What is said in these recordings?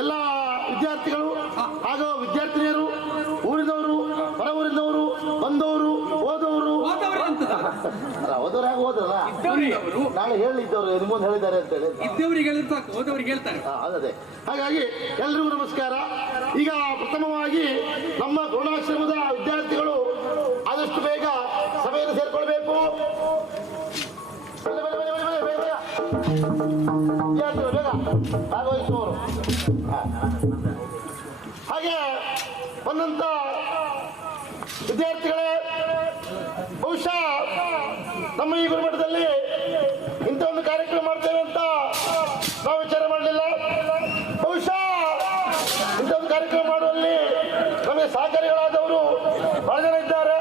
ಎಲ್ಲ ವಿದ್ಯಾರ್ಥಿಗಳು ಹಾಗೂ ವಿದ್ಯಾರ್ಥಿನಿಯರು, ಊರಿನವರು, ಹೊರ ಊರಿನವರು, ಬಂದವರು, ಹೋದವರು. ಹೋದವ್ರು ಹೇಗೆ ಹೋದ್ರಲ್ಲ, ನಾಳೆ ಹೇಳಿದ್ದವರು ನಿಮ್ಮೊಂದು ಹೇಳಿದ್ದಾರೆ ಅಂತ ಹೇಳಿ ಅದೇ. ಹಾಗಾಗಿ ಎಲ್ರಿಗೂ ನಮಸ್ಕಾರ. ಈಗ ಪ್ರಥಮವಾಗಿ ನಮ್ಮ ಗೌಣಾಶ್ರಮದ ವಿದ್ಯಾರ್ಥಿಗಳು ಆದಷ್ಟು ಬೇಗ ಸಭೆಯನ್ನು ಸೇರ್ಕೊಳ್ಬೇಕು. ವಿದ್ಯಾರ್ಥಿಗಳು ಬೇಗ ಭಾಗವಹಿಸುವವರು. ಹಾಗೆ ಬಂದಂತ ವಿದ್ಯಾರ್ಥಿಗಳೇ, ಬಹುಶಃ ನಮ್ಮ ಈ ಗುರುಮಠದಲ್ಲಿ ಇಂಥ ಒಂದು ಕಾರ್ಯಕ್ರಮ ಮಾಡ್ತೇವೆ ಅಂತ ನಾವು ವಿಚಾರ ಮಾಡಲಿಲ್ಲ. ಬಹುಶಃ ಇಂಥ ಒಂದು ಕಾರ್ಯಕ್ರಮ ಮಾಡುವಲ್ಲಿ ನಮಗೆ ಸಹಕಾರಿಗಳಾದವರು ಬಹಳ ಜನ ಇದ್ದಾರೆ.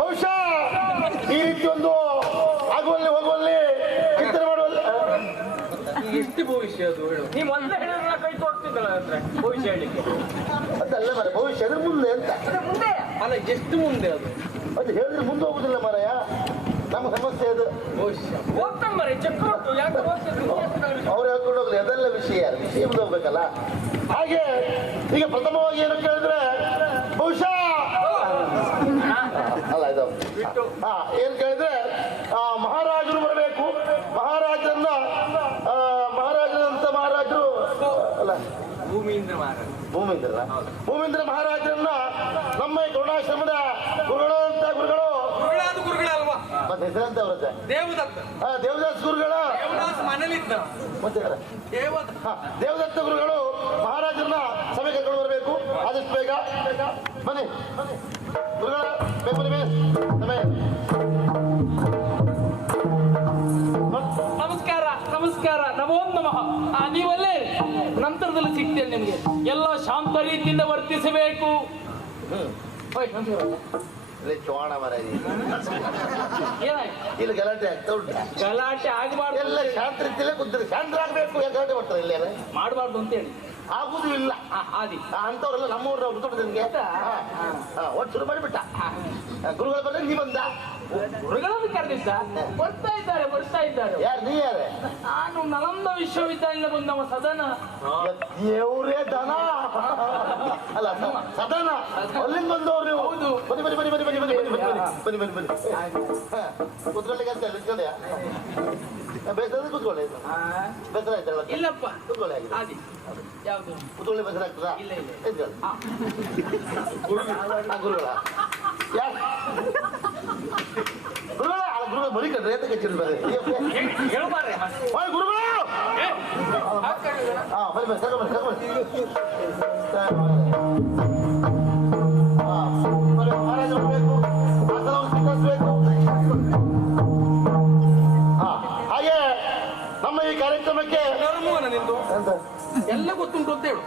ಬಹುಶಃ ಈ ರೀತಿ ಒಂದು ಆಗುವಲ್ಲಿ ಹೋಗುವಲ್ಲಿ ಚಿಂತನೆ ಮಾಡುವಲ್ಲಿ ಎಷ್ಟು ಭವಿಷ್ಯ ಅದು ಹೇಳು. ನೀವು ಒಂದೇ ಹೇಳಿದ್ರೆ ಕೈ ತೋರಿಸ್ತಿದ್ದಲ್ಲ ಅಂದ್ರೆ ಭವಿಷ್ಯ ಹೇಳಿಕ್ಕೆ ಅದಲ್ಲ ಮರ. ಭವಿಷ್ಯ ಅದ್ರ ಮುಂದೆ ಅಂತ ಮುಂದೆ ಅಲ್ಲ, ಎಷ್ಟು ಮುಂದೆ ಅದು ಅದು ಹೇಳಿದ್ರೆ ಮುಂದೆ ಹೋಗುದಿಲ್ಲ ಮರಯ್ಯ. ನಮ್ಮ ಸಮಸ್ಯೆ ಅದು. ಭವಿಷ್ಯ ಹೋಗ್ತಾನೆ ಮರ ಚಕ್ರವರ್ತಿ ಯಾಕೆ ಅವ್ರು ಹೇಳ್ಕೊಂಡು ಹೋಗ್ಲಿ, ಅದೆಲ್ಲ ವಿಷಯ ಮುಂದೆ ಹೋಗ್ಬೇಕಲ್ಲ. ಹಾಗೆ ಈಗ ಪ್ರಥಮವಾಗಿ ಏನು ಕೇಳಿದ್ರೆ ಬಹುಶಃ ಅಲ್ಲ ಇದು ಏನ್ ಕೇಳಿದ್ರೆ ಮಹಾರಾಜರು ಬರಬೇಕು. ಮಹಾರಾಜರಂತ ಮಹಾರಾಜರು ಅಲ್ಲ, ಭೂಮೀಂದ್ರ ಮಹಾರಾಜರನ್ನ ನಮ್ಮ ಈ ಗೌಣಾಶ್ರಮದ ಗುರುಗಳು ಅಂತ ಗುರುಗಳು ಗುರುಗಳಲ್ವಾ ಮತ್ತೆ ಹೆಸರಂತ ಅವ್ರದ್ದೆ ದೇವದಾಸ್ ಗುರುಗಳ ಮನೇಲಿದ್ದ ಮತ್ತೆ ದೇವದತ್ತ ಗುರುಗಳು ಮಹಾರಾಜರನ್ನ ಸಭೆ ಕರ್ಕೊಂಡು ಬರಬೇಕು ಆದಷ್ಟು ಬೇಗ. ಬನ್ನಿ ಗುರುಗಳ ಸಭೆ. ನಮಸ್ಕಾರ ನಮೋ ನಮಃ. ನೀವಲ್ಲೇ ನಂತರದಲ್ಲಿ ಸಿಗ್ತೇನೆ ನಿಮ್ಗೆ. ಎಲ್ಲ ಶಾಂತ ರೀತಿಯಿಂದ ವರ್ತಿಸಬೇಕು. ಚೋಣ ಮರ ಇಲ್ಲಿ ಗಲಾಟೆ ಆಗ್ತಾ ಉಂಟು. ಗಲಾಟೆ ಆಗಬಾರ್ದು. ಎಲ್ಲ ಶಾಂತ ರೀತಿಯಲ್ಲೇ ಕುಂತಾರೆ. ಶಾಂತರಾಗಬೇಕು. ಗಲಾಟೆ ಮಾಡ್ತಾರೆ ಇಲ್ಲೇ ಮಾಡಬಾರ್ದು ಅಂತ ಹೇಳಿ ಆಗುದು ಇಲ್ಲ. ಆದಿ ಅಂತವ್ರೆಲ್ಲ ನಮ್ಮವ್ರು ಬಿಟ್ಟು ನಿಮ್ಗೆ ಒಟ್ಟು ಶುರು ಮಾಡಿಬಿಟ್ಟ. ಗುರುಗಳು ಬಂದ್ರೆ ನೀ ಬಂದ. ಗುರುಗಳನ್ನು ಕರೆದಿದ್ದ ಬರ್ತಾ ಇದ್ದಾರೆ. ಯಾರು ನೀ ಯಾರೇ? ನಾನು ನಲಂದ ವಿಶ್ವವಿದ್ಯಾಲಯ ಬಂದವ ಸದನ. ದೇವ್ರೇ ದನ ಅಲ್ಲ ಸದನ. ಅಲ್ಲಿಂದ ಬಂದವ್ರು ನೀವು. ಹೌದು. ಬನ್ನಿ ಕೂತ್ಕೊಳ್ಳಿಕ್ಕೆ ಅಂತ ನಿಂತ್ಕೊಂಡೆ. ಬೇಸರ ಕೂತ್ಕೊಳ್ಳಿ. ಬೇಸರ ಆಯ್ತಲ್ಲ? ಇಲ್ಲಪ್ಪ ಕೂತ್ಕೊಳ್ಳಿ. ಆಗಿ ಯಾವುದು ಕೂತ್ಕೊಳ್ಳಿ. ಬೇಸರ ಆಗ್ತದಾ? ಇಲ್ಲ ಗುರುಗಳ ಯಾರು ಗುರುಗಳು ಬರೀ ಕಡ್ರೆ ಅಂತ ಕಚ್ಚಿರ್ತಾರೆ. ಗುರುಗಳು ಮಹಾರಾಜ ಬರಬೇಕು. ಹಾಗೆ ನಮ್ಮ ಈ ಕಾರ್ಯಕ್ರಮಕ್ಕೆ ಎಲ್ಲ ಗೊತ್ತುಂಟು ಅಂತ ಹೇಳು.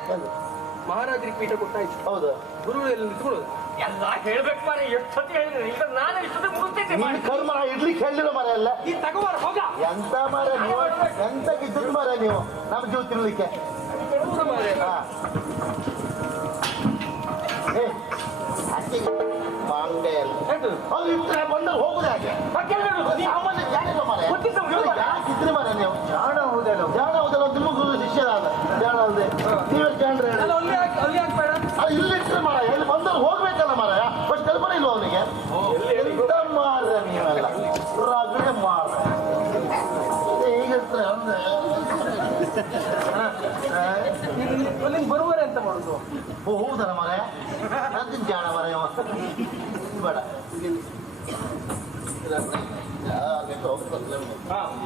ಮಹಾರಾಜರಿಗೆ ಪೀಠ ಕೊಟ್ಟಾಯ್ತು. ಹೌದು. ಗುರುಗಳು ಎಲ್ಲ ನಿಂತ್ಕೊಳ್ಳೋದು ಎಲ್ಲ ಹೇಳ್ಬೇಕು ಮಾರೆ. ಎಷ್ಟೊತ್ತಿ ಹೇಳಿದ್ರೆ ಈಗ ನಾನು ಇಷ್ಟೊತ್ತಿಗೆ ಮುಗಿಸ್ತೈತೆ. ಕರ್ಮ ಇಡ್ಲಿಕ್ಕೆ ಹೇಳಿರೋ ಮರ ಎಲ್ಲ ಈ ತಗೋಬಾರ ಹೋಗ. ಎಂತ ಮರ ನೀವು, ಎಂತ ಕಿದ್ರು ಮರ ನೀವು ನಮ್ಮ ಜೀವ ತಿನ್ಲಿಕ್ಕೆ. ಬಂದ ಹೋಗುದು ಹಾಗೆ ಯಾಕಿದ್ರೆ ಮರ ನೀವು ಜಾಣ ಹೌದಲ್ಲ ನಿಮ್ಮ ಗುರು ಶಿಷ್ಯರಾದ ಜಾಣ ಅಲ್ಲದೆ ನೀವೇ ಜಾಣ್ರೆ ಇಲ್ಲಿಟ್ರೆ ಮರ ಎಲ್ಲಿ ಬಂದವ್ರು ಹೋಗ್ಬೇಕಲ್ಲ ಮರ. ಬಟ್ ಕಲ್ಪನೆ ಇಲ್ವ ಅವನಿಗೆ? ಎಂತ ಮಾರ ನೀವೆಲ್ಲ ರಗಡೆ ಮಾರ ಹೇಗಿರ್ತಾರೆ ಅಂದ್ರೆ ಬರುವರೆ ಅಂತ ಮಾಡುದು. ಹೌದಲ್ಲ ಮರ ಅಂತಿನ ಜಾಣ ಮರ ಬೇಡ.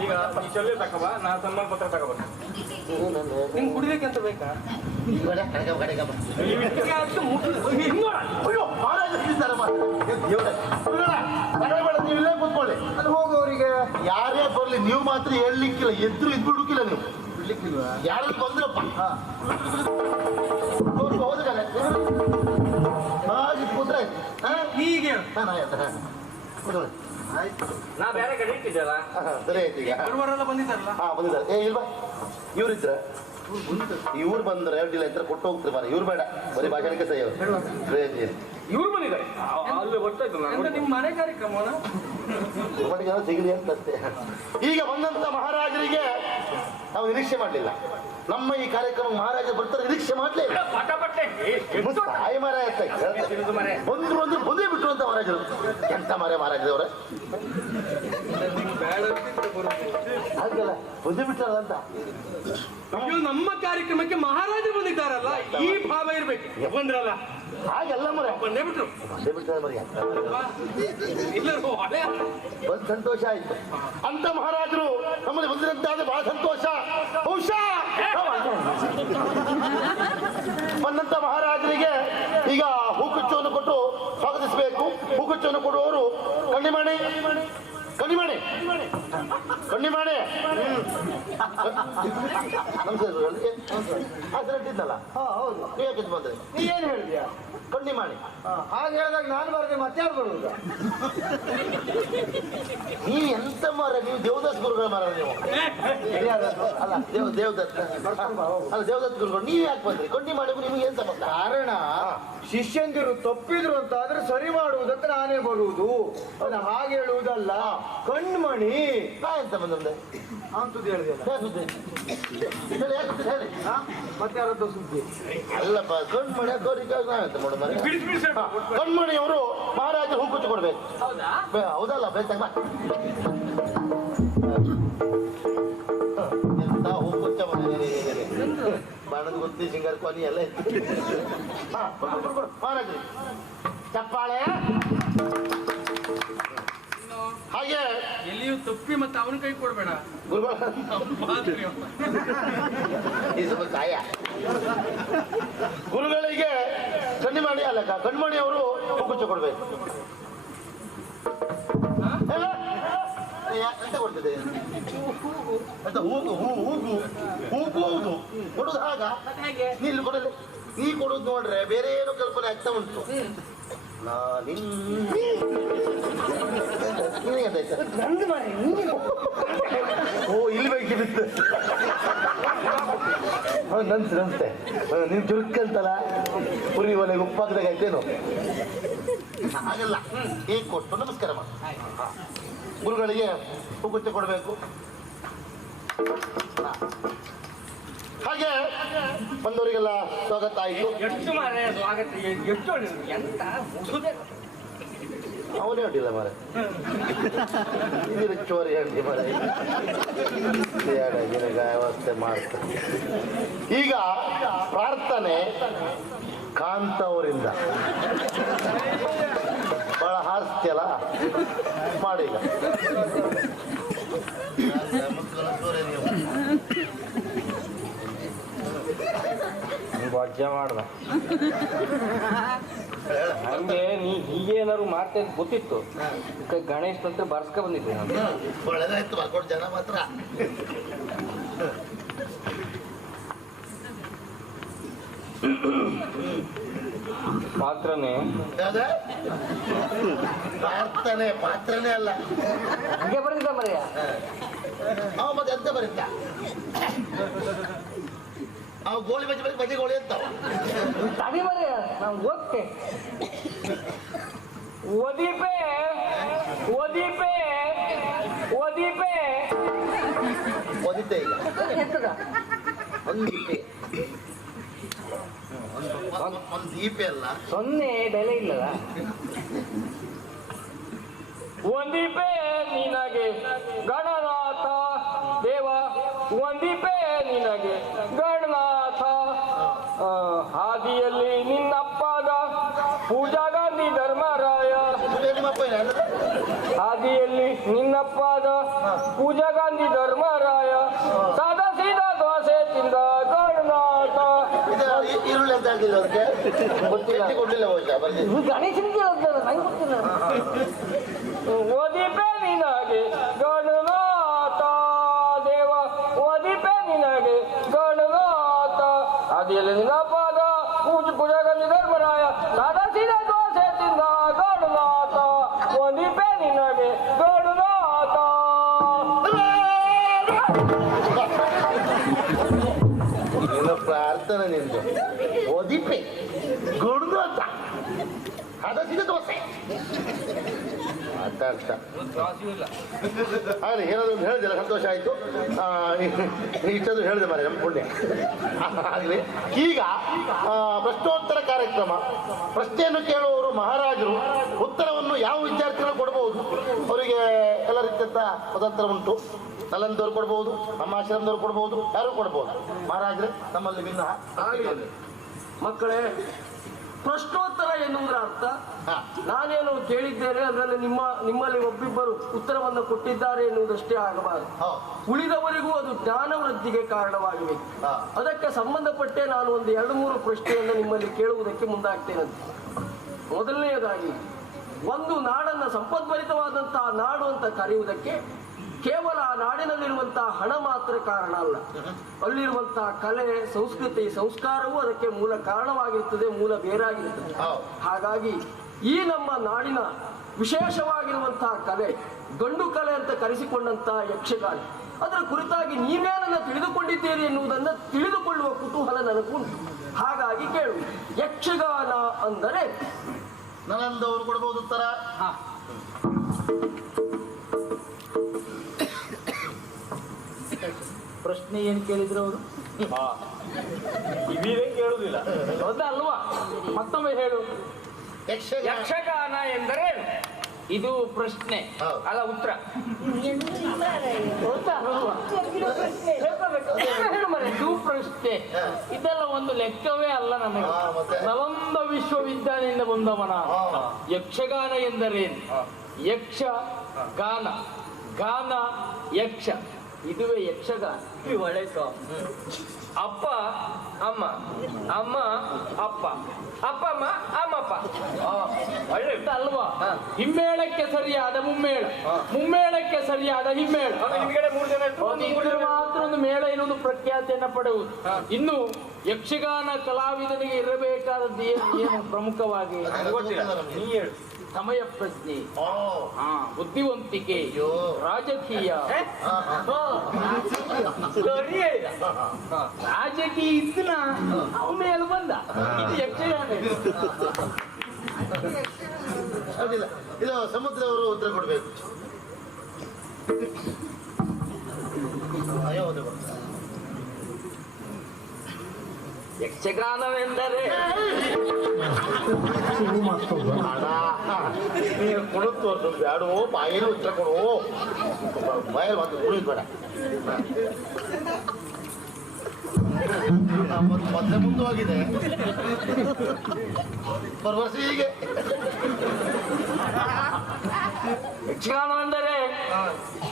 ಈಗ ಚಲ್ಲಿ ತಗೋಬ, ನಾನು ಸನ್ಮಾನ ಪತ್ರ ತಗೋಬ. ನಿಂಗೆ ಕುಡಿಬೇಕಂತ ಬೇಕಾ? ನೀವಿಲ್ಲೇ ಕೂತ್ಕೊಳ್ಳಿ. ಅದು ಹೋಗೋರಿಗೆ ಯಾರೇ ಬರ್ಲಿ ನೀವು ಮಾತ್ರ ಹೇಳಲಿಕ್ಕಿಲ್ಲ. ಎದ್ರು ಇದ್ ಬಿಡುಕಿಲ್ಲ ನೀವು. ಬಿಡ್ಲಿಕ್ಕಿಲ್ವ? ಯಾರು ಬಂದ್ರಪ್ಪ ಹಾಗೆ ಕೂತ್ರೆ ಹೀಗೆ ಕೂತ್ಕೊಳ್ಳಿ. ನಾ ಬೇರೆ ಕಡೆ ಇಟ್ಟಿದ್ದಲ್ಲ. ಸರಿ ಆಯ್ತು. ಈಗ ಗುರುವರೆಲ್ಲ ಬಂದಿದ್ದಾರಲ್ಲ? ಬಂದಿದ್ದಾರೆ. ಇಲ್ವಾ ಇವ್ರಿದ್ರ ಇವ್ರು ಬಂದ್ರೆ ಅಡ್ಡಿಲ್ಲ ಅಂತ ಕೊಟ್ಟು ಹೋಗ್ತಾರೆ ಮಾರ. ಇವ್ರು ಬೇಡ, ಬರೀ ಭಾಷಣಕ್ಕೆ ಸಹ ಇವ್ರು ಬಂದಿದ್ದಾರೆ. ಅಲ್ಲಿ ಗೊತ್ತಾಯ್ತು ನಿಮ್ಮ ಮನೆ ಕಾರ್ಯಕ್ರಮನ ಸಿಗಲಿ ಅಂತ. ಈಗ ಬಂದಂತ ಮಹಾರಾಜರಿಗೆ ನಾವು ನಿರೀಕ್ಷೆ ಮಾಡಲಿಲ್ಲ. ನಮ್ಮ ಈ ಕಾರ್ಯಕ್ರಮ ಮಹಾರಾಜ ಬರ್ತಾರೆ ನಿರೀಕ್ಷೆ ಮಾಡ್ಲೇ ಇಲ್ಲ. ತಾಯಿ ಮಹಾರಾಜ ಬಂದ್ರು ಅಂದ್ರೆ ಬಂದೇ ಬಿಟ್ರು ಅಂತ ಮಹಾರಾಜರು. ಎಂತ ಮಹಾರಾಜರವ್ರೆ ಹಾಗಲ್ಲ ಬಂದೇ ಬಿಟ್ಟಾರ ಅಂತ. ಅಯ್ಯೋ, ನಮ್ಮ ಕಾರ್ಯಕ್ರಮಕ್ಕೆ ಮಹಾರಾಜರು ಬಂದಿದ್ದಾರಲ್ಲ, ಈ ಭಾವ ಇರ್ಬೇಕು. ಬಂದ್ರಲ್ಲ ಹಾಗೆಲ್ಲ ಮರ ಬಂದೇ ಬಿಟ್ರು. ಬಂದೇ ಬಿಟ್ಟಾರ ಮರಿ ಎಲ್ಲರೂ ಹಳೆ ಬಂದ್ ಸಂತೋಷ ಆಯ್ತು ಅಂತ ಮಹಾರಾಜರು ನಮ್ಮಲ್ಲಿ ಬಂದಿರಂತಾದ್ರೆ ಬಹಳ ಸಂತೋಷ. ಬಹುಶಃ ಬಂದಂತ ಮಹಾರಾಜರಿಗೆ ಈಗ ಹೂಕುಚ್ಚವನ್ನು ಕೊಟ್ಟು ಸ್ವಾಗತಿಸಬೇಕು. ಹೂಕುಚ್ಚವನ್ನು ಕೊಡುವವರು ಕಣ್ಣಿಮಾಣಿ ಕಣ್ಣಿಮಾಣಿ ಕಣ್ಣಿಮಾಣಿ ಇಟ್ಟಿದ್ದಲ್ಲ. ಹೌದು. ನೀವು ಯಾಕೆ ಬಂದ್ರೆ ನೀ ಏನ್ ಹೇಳಿದ್ಯಾ? ಕಣ್ಣಿಮಾಣಿ ಹಾಗೆ ಹೇಳಿದಾಗ ನಾನು ಬರದೆ ಮತ್ತಾರು ಬರುವುದ? ನೀವು ಎಂತ ಮಾರ, ನೀವು ದೇವದಾಸ್ ಗುರುಗಳ ಮಾರ ನೀವು. ಅಲ್ಲ ದೇವದತ್ತ ಅಲ್ಲ ದೇವದತ್ ಗುರುಗಳು. ನೀವು ಯಾಕೆ ಬಂದ್ರಿ? ಕಣ್ಣಿ ಮಾಡಿಗೂ ನಿಮ್ಗೆ ಏನ್ ಸಂಬಂಧ? ಕಾರಣ ಶಿಷ್ಯಂದಿರು ತಪ್ಪಿದ್ರು ಅಂತ ಆದ್ರೆ ಸರಿ ಮಾಡುವುದಕ್ಕೆ ನಾನೇ ಬರುವುದು. ಅದು ಹಾಗೆ ಹೇಳುವುದಲ್ಲ. ಕಣ್ಮಣಿ ನಾ ಎಂತ ಬಂದ್ರೆ ಅಂತದ್ದು ಹೇಳಿದೆಯಲ್ಲ. ಹೇಳಿ ಯಾಕೆ ಹೇಳಿ. ಮತ್ತೆ ಯಾರದ್ದು ಸುದ್ದಿ? ಅಲ್ಲಪ್ಪ ಕಣ್ಮಣಿ ಕೋರಿಕೆ ನಾವೆಂತ ಮಾಡು ಮನೆ. ಕಣ್ಮಣಿಯವರು ಮಹಾರಾಜ ಹೂಕುಚ್ಚು ಕೊಡ್ಬೇಕು. ಹೌದಲ್ಲ ಬೇಕಾಗ ಎಂತ ಹೂಕುಚ್ಚ ಬಾಣದ ಗುಂತಿ ಸಿಂಗರ್ ಕೊನಿ ಎಲ್ಲ ಇತ್ತು. ಮಹಾರಾಜ ಚಪ್ಪಾಳೆ ಹಾಗೆ ಎಲ್ಲಿಯೂ ತಪ್ಪಿ ಮತ್ತೆ ಅವನ ಕೈ ಕೊಡ್ಬೇಡ. ಗುರುಗಳು ಈ ಸ್ವಲ್ಪ ಕಾಯ ಗುರುಗಳಿಗೆ ಕಣ್ಣಿಮಾಣಿ ಅಲ್ಲ ಕಣ್ಮಣಿ ಅವರು ಹೂಕುಚ್ಚು ಕೊಡ್ಬೇಕು. ಎಂತ ಕೊಡ್ತದೆ ಅಂತ ಹೂಗು ಹೂಗು ಹೂಗುವುದು ಕೊಡುದು ಹಾಗ. ನೀನು ಕೊಡಲಿ ನೀ ಕೊಡುದು ನೋಡ್ರೆ ಬೇರೆ ಏನೋ ಕಲ್ಪನೆ ಆಗ್ತಾ ಉಂಟು. ಓ ಇಲ್ಲಿ ಬೇಕಿರುತ್ತೆ. ನನ್ಸೆ ನನ್ಸೆ ನೀನ್ ಚುರುಕಂತಲ್ಲ ಪುರಿ ಒಲೆಗೆ ಉಪ್ಪಾಕದಾಗ ಆಯ್ತೇನು? ಹಾಗಲ್ಲ ಈಗ ಕೊಟ್ಟು ನಮಸ್ಕಾರ ಮಾಡಿ ಗುರುಗಳಿಗೆ ಹೂಗುಚ್ಚ ಕೊಡಬೇಕು. ಹಾಗೆ ಬಂದವರಿಗೆಲ್ಲ ಸ್ವಾಗತ ಆಯಿತು. ಎಷ್ಟು ಮಾರ ಸ್ವಾಗತ, ಎಷ್ಟು ಎಂತ ಮುಸುದೆ. ಅವನೇ ಹೊಡಿಲ್ಲ ಮಾರ ಇದು ಚೋರಿ ಹೇಳಿ ಮಾರ ವ್ಯವಸ್ಥೆ ಮಾಡ್ತಾರೆ. ಈಗ ಪ್ರಾರ್ಥನೆ ಕಾಂತ ಅವರಿಂದ ಬಹಳ ಹಾಸ್ಯಲ್ಲ ಮಾಡಿ. ಈಗ ಅಜ್ಜ ಮಾಡ್ದ ಹಂಗೆ ನೀ ಹೀಗೆ ಏನಾದ್ರು ಮಾಡ್ತೇ ಅಂತ ಗೊತ್ತಿತ್ತು. ಗಣೇಶ್ ಅಂತ ಬರ್ಸ್ಕ ಬಂದಿದ್ದೆ ನಾನು. ಒಳ್ಳೆದಾಯ್ತು ಮಾಡ್ಕೊಟ್ಟು ಜನ ಮಾತ್ರ. ಪಾತ್ರನೇ ಪ್ರಾರ್ಥನೆ ಪಾತ್ರನೇ ಅಲ್ಲ. ಹಂಗೆ ಬರೆದಿದ್ದ ಮರೆಯ ಅವ ಮತ್ತೆ ಎಂತ ಬರೀತ ಅವ ಗೋಳಿ ಬಜ್ಜಿ ಬರೀ ಬಜ್ಜಿ ಗೋಳಿ ಅಂತಾವ. ತಡಿ ಮರೆಯ ನಾವು ಓದ್ತೆ ಒದಿಪೆ ಒದಿಪೆ ಒದಿಪೆ ಒದಿತೆ ಇಲ್ಲ ಎಂತದ ಒಂದು ದೀಪೆ ಒಂದು ದೀಪೆ ಅಲ್ಲ ಸೊನ್ನೆ ಬೆಲೆ ಇಲ್ಲದ ಒಂದಿಪೆ ನಿನಗೆ ಗಣನಾಥ ದೇವ ಒಂದಿಪೆ ನಿನಗೆ ಗಣನಾಥ ಹಾದಿಯಲ್ಲಿ ನಿನ್ನಪ್ಪದ ಪೂಜಾ ಗಾಂಧಿ ಧರ್ಮರಾಯ ಹಾದಿಯಲ್ಲಿ ನಿನ್ನಪ್ಪದ ಪೂಜಾ ಗಾಂಧಿ ಧರ್ಮರಾಯ ಸಾದಾ ಸೀದಾ ದೋಸೆ ತಿಂದ ಗಣನಾಥ. ಈರುಳ್ಳಿ ಅಂತ ಹಾಕಿಲ್ಲ ಅವ್ರಿಗೆ ಗೊತ್ತಿಲ್ಲ ಕೊಡ್ಲಿಲ್ಲ ಗಣೇಶನಿಗೆ ನಂಗೆ ಗೊತ್ತಿಲ್ಲ. ಒದಿಪೆ ನಿನಗೆ ಗಣನಾಥ ದೇವ ಒದಿಪೆ ನಿನಗೆ ಗಣನಾಥ ಹಾದಿಯಲ್ಲಿ ನಿನ್ನಪ್ಪದ ಪೂಜಾ ಗಾಂಧಿ ಧರ್ಮರಾಯ ಸಾದಾ ಸೀದಾ ದೋಸೆ ತಿಂದ ಗಣನಾಥ ಒದಿಪೆ ನಿನಗೆ ಗಣನಾಥ. ಪ್ರಾರ್ಥನೆ ನಿಂದು ಒದಿಪೆ ಗಣನಾಥ ಹದಸಿದ ದೋಸೆ ಅಂತ ಆಗಲಿ ಏನಾದ್ರು ಒಂದು ಹೇಳಿದೆಲ್ಲ ಸಂತೋಷ ಆಯಿತು. ಇಷ್ಟೊಂದು ಹೇಳಿದೆ ಮಾರೆ ನಮ್ಮ ಪುಣ್ಯ ಆಗಲಿ. ಈಗ ಪ್ರಶ್ನೋತ್ತರ ಕಾರ್ಯಕ್ರಮ. ಪ್ರಶ್ನೆಯನ್ನು ಕೇಳುವವರು ಮಹಾರಾಜರು, ಉತ್ತರವನ್ನು ಯಾವ ವಿದ್ಯಾರ್ಥಿಗಳು ಕೊಡಬಹುದು. ಅವರಿಗೆ ಎಲ್ಲ ರೀತಿಯಂತ ಸ್ವತಂತ್ರ ಉಂಟು. ನಲಂದವ್ರು ಕೊಡ್ಬೋದು, ನಮ್ಮ ಆಶ್ರಮದವ್ರು ಕೊಡ್ಬೋದು, ಯಾರು ಕೊಡ್ಬೋದು. ಮಹಾರಾಜರೇ ನಮ್ಮಲ್ಲಿ ಭಿನ್ನ ಮಕ್ಕಳೇ, ಪ್ರಶ್ನೋತ್ತರ ಎನ್ನುವುದರ ಅರ್ಥ ನಾನೇನು ಕೇಳಿದ್ದೇನೆ ಅದರಲ್ಲಿ ನಿಮ್ಮಲ್ಲಿ ಒಬ್ಬಿಬ್ಬರು ಉತ್ತರವನ್ನು ಕೊಟ್ಟಿದ್ದಾರೆ ಎನ್ನುವುದಷ್ಟೇ ಆಗಬಾರದು. ಉಳಿದವರಿಗೂ ಅದು ಜ್ಞಾನ ವೃದ್ಧಿಗೆ ಕಾರಣವಾಗಿವೆ. ಅದಕ್ಕೆ ಸಂಬಂಧಪಟ್ಟೆ ನಾನು ಒಂದು 2-3 ಪ್ರಶ್ನೆಯನ್ನು ನಿಮ್ಮಲ್ಲಿ ಕೇಳುವುದಕ್ಕೆ ಮುಂದಾಗ್ತೇನಂತೆ. ಮೊದಲನೆಯದಾಗಿ, ಒಂದು ನಾಡನ್ನು ಸಂಪದ್ಭರಿತವಾದಂತಹ ನಾಡು ಅಂತ ಕರೆಯುವುದಕ್ಕೆ ಕೇವಲ ಆ ನಾಡಿನಲ್ಲಿರುವಂತಹ ಹಣ ಮಾತ್ರ ಕಾರಣ ಅಲ್ಲ. ಅಲ್ಲಿರುವಂತಹ ಕಲೆ, ಸಂಸ್ಕೃತಿ, ಸಂಸ್ಕಾರವೂ ಅದಕ್ಕೆ ಮೂಲ ಕಾರಣವಾಗಿರ್ತದೆ, ಮೂಲ ಬೇರಾಗಿರ್ತದೆ. ಹಾಗಾಗಿ ಈ ನಮ್ಮ ನಾಡಿನ ವಿಶೇಷವಾಗಿರುವಂತಹ ಕಲೆ, ಗಂಡು ಕಲೆ ಅಂತ ಕರೆಸಿಕೊಂಡಂತಹ ಯಕ್ಷಗಾನ, ಅದರ ಕುರಿತಾಗಿ ನೀವೇನನ್ನ ತಿಳಿದುಕೊಂಡಿದ್ದೀರಿ ಎನ್ನುವುದನ್ನು ತಿಳಿದುಕೊಳ್ಳುವ ಕುತೂಹಲ ನನಗುಂಟು. ಹಾಗಾಗಿ ಕೇಳು, ಯಕ್ಷಗಾನ ಅಂದರೆ? ನಲಂದವರು ಕೊಡಬಹುದು ಉತ್ತರ. ಪ್ರಶ್ನೆ ಏನು ಕೇಳಿದ್ರು ಅವರು? ಇವರೇ ಕೇಳುದಿಲ್ಲ. ಹೌದಲ್ವಾ? ಮತ್ತೊಮ್ಮೆ ಹೇಳು. ಯಕ್ಷಗಾನ ಎಂದರೆ ಇದು ಪ್ರಶ್ನೆ ಅಲ್ಲ ಉತ್ತರ. ಇದು ಪ್ರಶ್ನೆ, ಇದೆಲ್ಲ ಒಂದು ಲೆಕ್ಕವೇ ಅಲ್ಲ ನಮಗೆ. ನಲಂದ ವಿಶ್ವವಿದ್ಯಾಲಯದಿಂದ ಬಂದವನ. ಯಕ್ಷಗಾನ ಎಂದರೇನು? ಯಕ್ಷ ಗಾನ, ಗಾನ ಯಕ್ಷ, ಇದುವೇ ಯಕ್ಷಗಾನ. ಒಳ್ಳೆ ಅಪ್ಪ ಅಮ್ಮ, ಅಮ್ಮ ಅಪ್ಪ, ಅಪ್ಪಮ್ಮ ಅಮ್ಮಪ್ಪ. ಒಳ್ಳೆ ಅಲ್ವಾ? ಹಿಮ್ಮೇಳಕ್ಕೆ ಸರಿಯಾದ ಮುಮ್ಮೇಳ, ಮುಮ್ಮೇಳಕ್ಕೆ ಸರಿಯಾದ ಹಿಮ್ಮೇಳ. ಇದ್ರೆ ಮಾತ್ರ ಒಂದು ಮೇಳ ಎನ್ನುವುದು ಪ್ರಖ್ಯಾತಿಯನ್ನ ಪಡೆಯುವುದು. ಇನ್ನು ಯಕ್ಷಗಾನ ಕಲಾವಿದನಿಗೆ ಇರಬೇಕಾದದ್ದು ಏನು ಪ್ರಮುಖವಾಗಿ? ಸಮಯ ಪ್ರಜ್ಞೆ, ಬುದ್ಧಿವಂತಿಕೆ, ರಾಜಕೀಯ. ರಾಜಕೀಯ ಇದ್ದನ ಅವನ ಮೇಲೆ ಬಂದ. ಇದು ಯಕ್ಷಗಾನ. ಅದಿಲ್ಲ, ಇದು ಸಮುದ್ರ ಅವರು ಉತ್ತರ ಕೊಡ್ಬೇಕು. ಯಕ್ಷಗಾನವೆಂದರೆ ಕುಣಿತು ಬ್ಯಾಡು, ಬಾಯಲ್ಲಿ ಉತ್ತರ ಕೊಡು. ಬಾಯಲ್ಲಿ ಒಂದು ಕುಣಿದ್ ಬೇಡ. ಮೊದಲೇ ಮುಂದುವಾಗಿದೆ ವರ್ಷ ಹೀಗೆ. ಯಕ್ಷಗಾನವೆಂದರೆ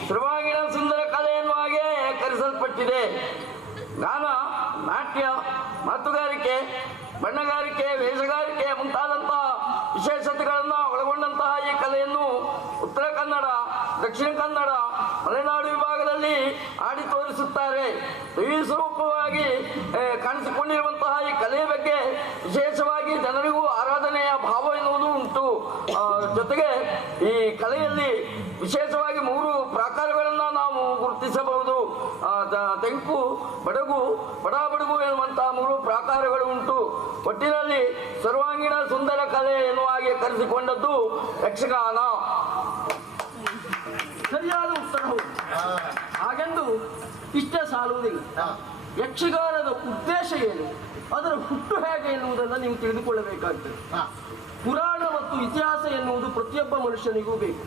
ಸರ್ವಾಂಗೀಣ ಸುಂದರ ಕಲೆ ಎನ್ನುವ ಹಾಗೆ ಕರೆಸಲ್ಪಟ್ಟಿದೆ. ಗಾನ, ನಾಟ್ಯ, ಮಾತುಗಾರಿಕೆ, ಬಣ್ಣಗಾರಿಕೆ, ವೇಷಗಾರಿಕೆ ಮುಂತಾದಂತಹ ವಿಶೇಷತೆಗಳನ್ನು ಒಳಗೊಂಡಂತಹ ಈ ಕಲೆಯನ್ನು ಉತ್ತರ ಕನ್ನಡ, ದಕ್ಷಿಣ ಕನ್ನಡ, ಮಲೆನಾಡು ವಿಭಾಗದಲ್ಲಿ ಆಡಿ ತೋರಿಸುತ್ತಾರೆ. ಈ ಸ್ವರೂಪವಾಗಿ ಕಾಣಿಸಿಕೊಂಡಿರುವಂತಹ ಈ ಕಲೆಯ ಬಗ್ಗೆ ವಿಶೇಷವಾಗಿ ಜನರಿಗೂ ಆರಾಧನೆಯ ಭಾವ ಎನ್ನುವುದು ಉಂಟು. ಜೊತೆಗೆ ಈ ಕಲೆಯಲ್ಲಿ ವಿಶೇಷವಾಗಿ 3 ಪ್ರಾಕಾರಗಳನ್ನು ನಾವು ಗುರುತಿಸಬಹುದು. ತೆಂಕು, ಬಡಗು, ಬಡಾಬಡಗು ಎನ್ನುವಂತಹ 3 ಪ್ರಾಕಾರಗಳು ಉಂಟು. ಒಟ್ಟಿನಲ್ಲಿ ಸರ್ವಾಂಗೀಣ ಸುಂದರ ಕಲೆ ಎನ್ನುವ ಹಾಗೆ ಕರೆಸಿಕೊಂಡದ್ದು ಯಕ್ಷಗಾನ. ಸರಿಯಾದ ಉತ್ತರ. ಹಾಗೆಂದು ಇಷ್ಟೇ ಸಾಲುವುದಿಲ್ಲ. ಯಕ್ಷಗಾನದ ಉದ್ದೇಶ ಏನು, ಅದರ ಹುಟ್ಟು ಹೇಗೆ ಎನ್ನುವುದನ್ನು ನೀವು ತಿಳಿದುಕೊಳ್ಳಬೇಕಾಗ್ತದೆ. ಪುರಾಣ ಮತ್ತು ಇತಿಹಾಸ ಎನ್ನುವುದು ಪ್ರತಿಯೊಬ್ಬ ಮನುಷ್ಯನಿಗೂ ಬೇಕು.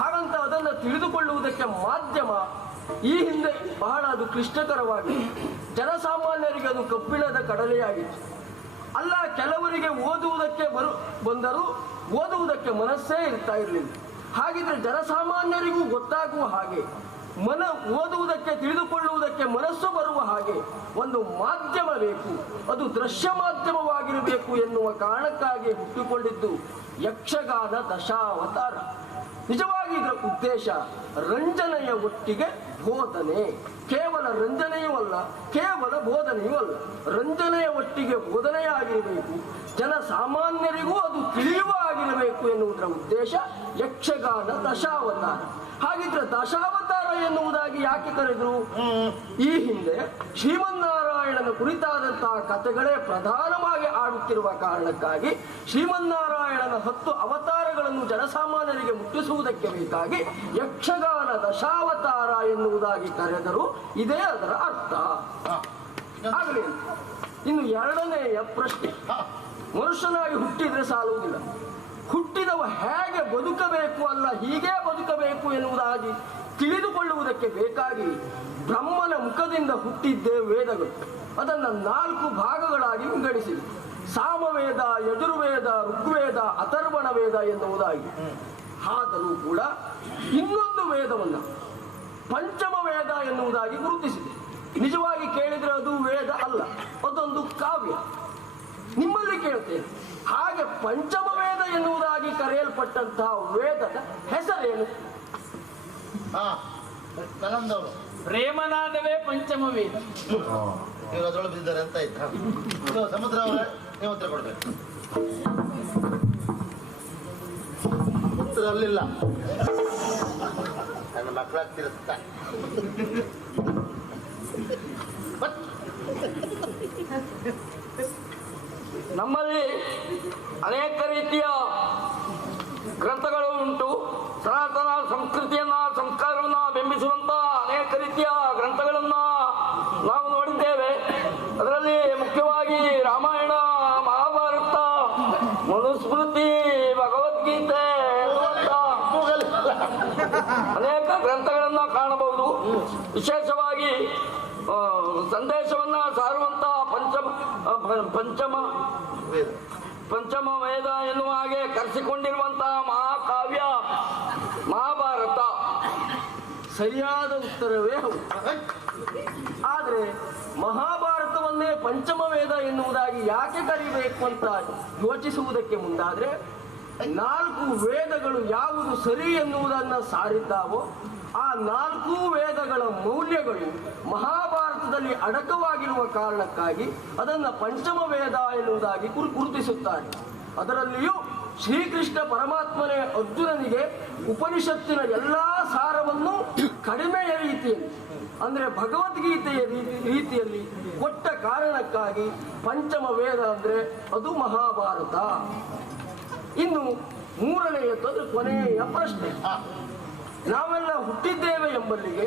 ಹಾಗಂತ ಅದನ್ನು ತಿಳಿದುಕೊಳ್ಳುವುದಕ್ಕೆ ಮಾಧ್ಯಮ ಈ ಹಿಂದೆ ಬಹಳ ಅದು ಕ್ಲಿಷ್ಟಕರವಾಗಿದೆ. ಜನಸಾಮಾನ್ಯರಿಗೆ ಅದು ಕಬ್ಬಿಣದ ಕಡಲೆಯಾಗಿತ್ತು. ಅಲ್ಲ, ಕೆಲವರಿಗೆ ಓದುವುದಕ್ಕೆ ಬಂದರೂ ಓದುವುದಕ್ಕೆ ಮನಸ್ಸೇ ಇರ್ತಾ ಇರಲಿಲ್ಲ. ಹಾಗಿದ್ರೆ ಜನಸಾಮಾನ್ಯರಿಗೂ ಗೊತ್ತಾಗುವ ಹಾಗೆ, ಓದುವುದಕ್ಕೆ, ತಿಳಿದುಕೊಳ್ಳುವುದಕ್ಕೆ ಮನಸ್ಸು ಬರುವ ಹಾಗೆ ಒಂದು ಮಾಧ್ಯಮ ಬೇಕು. ಅದು ದೃಶ್ಯ ಮಾಧ್ಯಮವಾಗಿರಬೇಕು ಎನ್ನುವ ಕಾರಣಕ್ಕಾಗಿ ಹುಟ್ಟಿಕೊಂಡಿದ್ದು ಯಕ್ಷಗಾನ ದಶಾವತಾರ. ನಿಜವಾಗಿ ಇದರ ಉದ್ದೇಶ ರಂಜನೆಯ ಒಟ್ಟಿಗೆ ಬೋಧನೆ. ಕೇವಲ ರಂಜನೆಯೂ ಅಲ್ಲ, ಕೇವಲ ಬೋಧನೆಯೂ ಅಲ್ಲ, ರಂಜನೆಯ ಒಟ್ಟಿಗೆ ಬೋಧನೆಯಾಗಿರಬೇಕು, ಜನಸಾಮಾನ್ಯರಿಗೂ ಅದು ತಿಳಿಯುವ ಆಗಿರಬೇಕು ಎನ್ನುವುದರ ಉದ್ದೇಶ ಯಕ್ಷಗಾನ ದಶಾವತಾರ. ಹಾಗಿದ್ರೆ ದಶಾವತಾರ ಎನ್ನುವುದಾಗಿ ಯಾಕೆ ಕರೆದ್ರು? ಈ ಹಿಂದೆ ಶ್ರೀಮನ್ನಾರಾಯಣ ಶ್ರೀಮನ್ನಾರಾಯಣನ ಕುರಿತಾದಂತಹ ಕಥೆಗಳೇ ಪ್ರಧಾನವಾಗಿ ಆಡುತ್ತಿರುವ ಕಾರಣಕ್ಕಾಗಿ ಶ್ರೀಮನ್ನಾರಾಯಣನ 10 ಅವತಾರಗಳನ್ನು ಜನಸಾಮಾನ್ಯರಿಗೆ ಮುಟ್ಟಿಸುವುದಕ್ಕೆ ಬೇಕಾಗಿ ಯಕ್ಷಗಾನ ದಶಾವತಾರ ಎನ್ನುವುದಾಗಿ ಕರೆದರು. ಇದೇ ಅದರ ಅರ್ಥ. ಆಗಲಿ, ಇನ್ನು ಎರಡನೆಯ ಪ್ರಶ್ನೆ, ಮನುಷ್ಯನಾಗಿ ಹುಟ್ಟಿದ್ರೆ ಸಾಲುವುದಿಲ್ಲ, ಹುಟ್ಟಿದವ ಹೇಗೆ ಬದುಕಬೇಕು ಅಲ್ಲ ಹೀಗೆ ಬದುಕಬೇಕು ಎನ್ನುವುದಾಗಿ ತಿಳಿದುಕೊಳ್ಳುವುದಕ್ಕೆ ಬೇಕಾಗಿ ಬ್ರಹ್ಮನ ಮುಖದಿಂದ ಹುಟ್ಟಿದ್ದೇ ವೇದಗಳು. ಅದನ್ನು 4 ಭಾಗಗಳಾಗಿ ವಿಂಗಡಿಸಿದೆ. ಸಾಮವೇದ, ಯಜುರ್ವೇದ, ಋಗ್ವೇದ, ಅಥರ್ವಣ ವೇದ ಎನ್ನುವುದಾಗಿ. ಆದರೂ ಕೂಡ ಇನ್ನೊಂದು ವೇದವನ್ನ ಪಂಚಮ ವೇದ ಎನ್ನುವುದಾಗಿ ಗುರುತಿಸಿದೆ. ನಿಜವಾಗಿ ಕೇಳಿದ್ರೆ ಅದು ವೇದ ಅಲ್ಲ, ಅದೊಂದು ಕಾವ್ಯ. ನಿಮ್ಮಲ್ಲಿ ಕೇಳ್ತೇನೆ, ಹಾಗೆ ಪಂಚಮ ವೇದ ಎನ್ನುವುದಾಗಿ ಕರೆಯಲ್ಪಟ್ಟಂತಹ ವೇದದ ಹೆಸರೇನು? ನನ್ನಂದವರು ಪ್ರೇಮನಾದವೇ ಪಂಚಮ ವೇದ. ಇವರು ಅದರೊಳಗೆ ಬಿದ್ದಿದ್ದಾರೆ ಅಂತ ಆಯ್ತು. ಸಮುದ್ರ ಅವರೇ, ನೀವು ಉತ್ತರ ಕೊಡ್ಬೇಕು. ಉತ್ತರ ಅಲ್ಲಿಲ್ಲ, ನನ್ನ ಮಕ್ಕಳಾಗ್ತಿರುತ್ತ. ನಮ್ಮಲ್ಲಿ ಅನೇಕ ರೀತಿಯ ಗ್ರಂಥಗಳು ಉಂಟು. ಸನಾತನ ಸಂಸ್ಕೃತಿಯನ್ನ, ಸಂಸ್ಕಾರವನ್ನ ಬಿಂಬಿಸುವಂತ ಅನೇಕ ರೀತಿಯ ಗ್ರಂಥಗಳನ್ನ ನಾವು ನೋಡಿದ್ದೇವೆ. ಅದರಲ್ಲಿ ಮುಖ್ಯವಾಗಿ ರಾಮಾಯಣ, ಮಹಾಭಾರತ, ಮನುಸ್ಮೃತಿ, ಭಗವದ್ಗೀತೆ ಅನೇಕ ಗ್ರಂಥಗಳನ್ನ ಕಾಣಬಹುದು. ವಿಶೇಷವಾಗಿ ಸಂದೇಶವನ್ನ ಸಾರುವಂತ ಪಂಚಮ ವೇದ ಎನ್ನುವ ಹಾಗೆ ಕರೆಸಿಕೊಂಡಿರುವಂತಹ ಮಹಾಕಾವ್ಯ ಮಹಾಭಾರತ. ಸರಿಯಾದ ಉತ್ತರವೇ ಹೌದು. ಆದ್ರೆ ಮಹಾಭಾರತವನ್ನೇ ಪಂಚಮ ವೇದ ಎನ್ನುವುದಾಗಿ ಯಾಕೆ ಕರಿಬೇಕು ಅಂತ ಯೋಚಿಸುವುದಕ್ಕೆ ಮುಂದಾದ್ರೆ 4 ವೇದಗಳು ಯಾವುದು ಸರಿ ಎನ್ನುವುದನ್ನು ಸಾರಿದ್ದಾವೋ ಆ 4 ವೇದಗಳ ಮೌಲ್ಯಗಳು ಮಹಾಭಾರತದಲ್ಲಿ ಅಡಕವಾಗಿರುವ ಕಾರಣಕ್ಕಾಗಿ ಅದನ್ನು ಪಂಚಮ ವೇದ ಎನ್ನುವುದಾಗಿ ಗುರುತಿಸುತ್ತಾರೆ. ಅದರಲ್ಲಿಯೂ ಶ್ರೀಕೃಷ್ಣ ಪರಮಾತ್ಮನೇ ಅರ್ಜುನನಿಗೆ ಉಪನಿಷತ್ತಿನ ಎಲ್ಲಾ ಸಾರವನ್ನು ಕಡಿಮೆಯ ರೀತಿಯಲ್ಲಿ, ಅಂದ್ರೆ ಭಗವದ್ಗೀತೆಯ ರೀತಿಯಲ್ಲಿ ಕೊಟ್ಟ ಕಾರಣಕ್ಕಾಗಿ ಪಂಚಮ ವೇದ ಅಂದ್ರೆ ಅದು ಮಹಾಭಾರತ. ಇನ್ನು ಮೂರನೆಯದ್ದು ಕೊನೆಯ ಪ್ರಶ್ನೆ. ನಾವೆಲ್ಲ ಹುಟ್ಟಿದ್ದೇವೆ ಎಂಬಲ್ಲಿಗೆ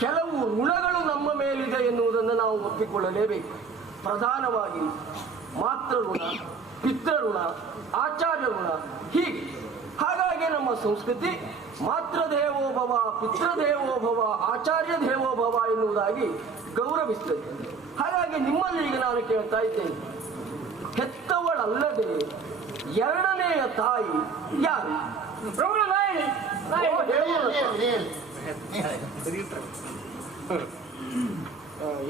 ಕೆಲವು ಋಣಗಳು ನಮ್ಮ ಮೇಲಿದೆ ಎನ್ನುವುದನ್ನು ನಾವು ಒಪ್ಪಿಕೊಳ್ಳಲೇಬೇಕು. ಪ್ರಧಾನವಾಗಿ ಮಾತೃಋಣ, ಪಿತೃಋಣ, ಆಚಾರ್ಯ ಋಣ, ಹೀಗೆ. ಹಾಗಾಗಿ ನಮ್ಮ ಸಂಸ್ಕೃತಿ ಮಾತೃದೇವೋಭವ, ಪಿತೃದೇವೋಭವ, ಆಚಾರ್ಯ ದೇವೋಭವ ಎನ್ನುವುದಾಗಿ ಗೌರವಿಸ್ತದೆ. ಹಾಗಾಗಿ ನಿಮ್ಮಲ್ಲಿ ಈಗ ನಾನು ಕೇಳ್ತಾ ಇದ್ದೇನೆ, ಹೆತ್ತವಳಲ್ಲದೆ ಎರಡನೆಯ ತಾಯಿ ಯಾರು?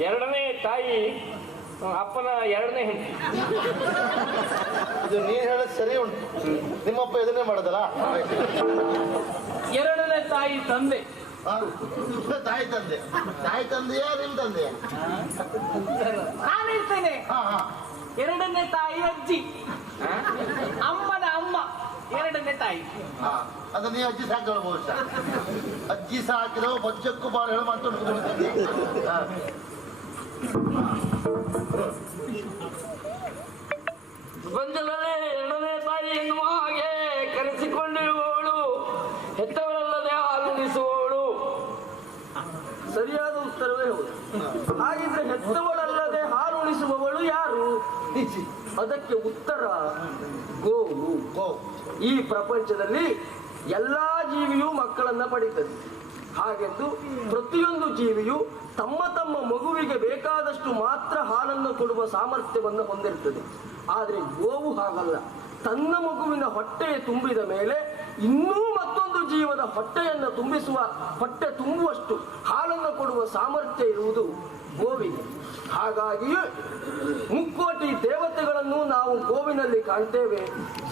ಎರಡನೇ ತಾಯಿ ಅಪ್ಪನ ಎರಡನೇ ಹೆಂಡತಿ. ಇದು ನೀನ್ ಹೇಳೋದು ಸರಿ ಉಂಟು. ನಿಮ್ಮಪ್ಪ ಇದನ್ನೇ ಮಾಡೋದಲ್ಲ. ಎರಡನೇ ತಾಯಿ ತಂದೆ. ತಾಯಿ ತಂದೆ. ತಾಯಿ ತಂದೆಯಾ ನಿಮ್ ತಂದೆಯಾ? ನಾನು ಹೇಳ್ತೇನೆ, ಎರಡನೇ ತಾಯಿ ಅಜ್ಜಿ, ಅಮ್ಮನ ಅಮ್ಮ ಎರಡನೇ ತಾಯಿ. ಅದು ನೀವು ಅಜ್ಜಿ ಸಾಕಿರೋ ಬಹುಶಃ. ಅಜ್ಜಿ ಸಾಕಿರೋ ಬಜ್ಜಕ್ಕೂ ಬಾಳ ಹೇಳ ಮಾತು. ಬಂದಲೇ ಎರಡನೇ ತಾಯಿ ಎನ್ನುವ ಹಾಗೆ ಕರೆಸಿಕೊಂಡಿರುವವಳು ಹೆತ್ತವಳಲ್ಲದೆ ಹಾಲುಣಿಸುವವಳು. ಸರಿಯಾದ ಉತ್ತರವೇ ಹೌದು. ಹಾಗಿದ್ರೆ ಹೆತ್ತವಳಲ್ಲದೆ ಹಾಲುಣಿಸುವವಳು ಯಾರು? ಅದಕ್ಕೆ ಉತ್ತರ ಗೋವು. ಈ ಪ್ರಪಂಚದಲ್ಲಿ ಎಲ್ಲಾ ಜೀವಿಯೂ ಮಕ್ಕಳನ್ನ ಪಡೀತದೆ. ಹಾಗೆಂದು ಪ್ರತಿಯೊಂದು ಜೀವಿಯು ತಮ್ಮ ತಮ್ಮ ಮಗುವಿಗೆ ಬೇಕಾದಷ್ಟು ಮಾತ್ರ ಹಾಲನ್ನು ಕೊಡುವ ಸಾಮರ್ಥ್ಯವನ್ನು ಹೊಂದಿರುತ್ತದೆ. ಆದರೆ ಗೋವು ಹಾಗಲ್ಲ. ತನ್ನ ಮಗುವಿನ ಹೊಟ್ಟೆ ತುಂಬಿದ ಮೇಲೆ ಇನ್ನೂ ಮತ್ತೊಂದು ಜೀವದ ಹೊಟ್ಟೆಯನ್ನು ಹೊಟ್ಟೆ ತುಂಬುವಷ್ಟು ಹಾಲನ್ನು ಕೊಡುವ ಸಾಮರ್ಥ್ಯ ಇರುವುದು ಗೋವಿಗೆ. ಹಾಗಾಗಿಯೇ ಮುಕ್ಕೋಟಿ ದೇವತೆಗಳನ್ನು ನಾವು ಗೋವಿನಲ್ಲಿ ಕಾಣ್ತೇವೆ.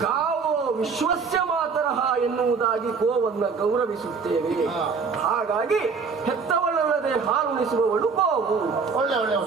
ಗಾವೋ ವಿಶ್ವಸ್ಯ ಮಾತರಹ ಎನ್ನುವುದಾಗಿ ಗೋವನ್ನು ಗೌರವಿಸುತ್ತೇವೆ. ಹಾಗಾಗಿ ಹೆತ್ತವಳಲ್ಲದೆ ಹಾಲುಣಿಸುವವಳು ಗೋವು. ಒಳ್ಳೆ ಒಳ್ಳೆ